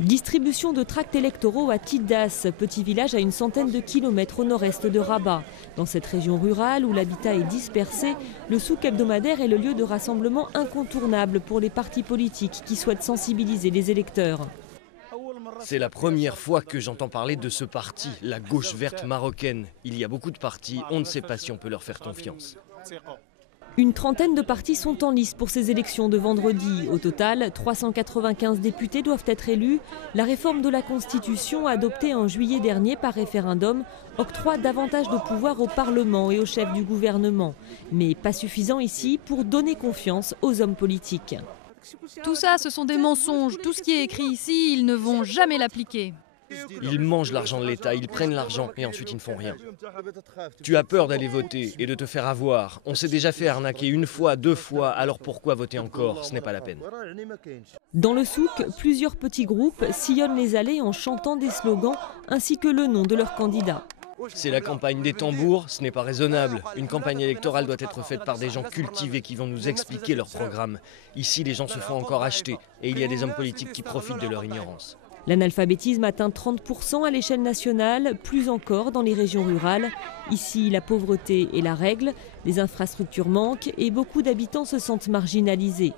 Distribution de tracts électoraux à Tiddas, petit village à une centaine de kilomètres au nord-est de Rabat. Dans cette région rurale où l'habitat est dispersé, le souk hebdomadaire est le lieu de rassemblement incontournable pour les partis politiques qui souhaitent sensibiliser les électeurs. C'est la première fois que j'entends parler de ce parti, la gauche verte marocaine. Il y a beaucoup de partis, on ne sait pas si on peut leur faire confiance. Une trentaine de partis sont en lice pour ces élections de vendredi. Au total, 395 députés doivent être élus. La réforme de la Constitution, adoptée en juillet dernier par référendum, octroie davantage de pouvoir au Parlement et au chef du gouvernement. Mais pas suffisant ici pour donner confiance aux hommes politiques. Tout ça, ce sont des mensonges. Tout ce qui est écrit ici, ils ne vont jamais l'appliquer. Ils mangent l'argent de l'État, ils prennent l'argent et ensuite ils ne font rien. Tu as peur d'aller voter et de te faire avoir. On s'est déjà fait arnaquer une fois, deux fois, alors pourquoi voter encore? Ce n'est pas la peine. Dans le souk, plusieurs petits groupes sillonnent les allées en chantant des slogans ainsi que le nom de leur candidat. C'est la campagne des tambours, ce n'est pas raisonnable. Une campagne électorale doit être faite par des gens cultivés qui vont nous expliquer leur programme. Ici, les gens se font encore acheter et il y a des hommes politiques qui profitent de leur ignorance. L'analphabétisme atteint 30% à l'échelle nationale, plus encore dans les régions rurales. Ici, la pauvreté est la règle, les infrastructures manquent et beaucoup d'habitants se sentent marginalisés.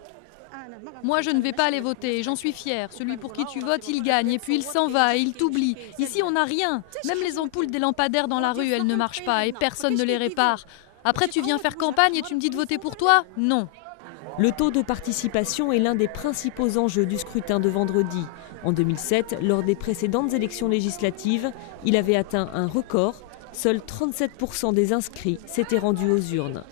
Moi, je ne vais pas aller voter, j'en suis fière. Celui pour qui tu votes, il gagne et puis il s'en va et il t'oublie. Ici, on n'a rien. Même les ampoules des lampadaires dans la rue, elles ne marchent pas et personne ne les répare. Après, tu viens faire campagne et tu me dis de voter pour toi? Non. Le taux de participation est l'un des principaux enjeux du scrutin de vendredi. En 2007, lors des précédentes élections législatives, il avait atteint un record. Seuls 37% des inscrits s'étaient rendus aux urnes.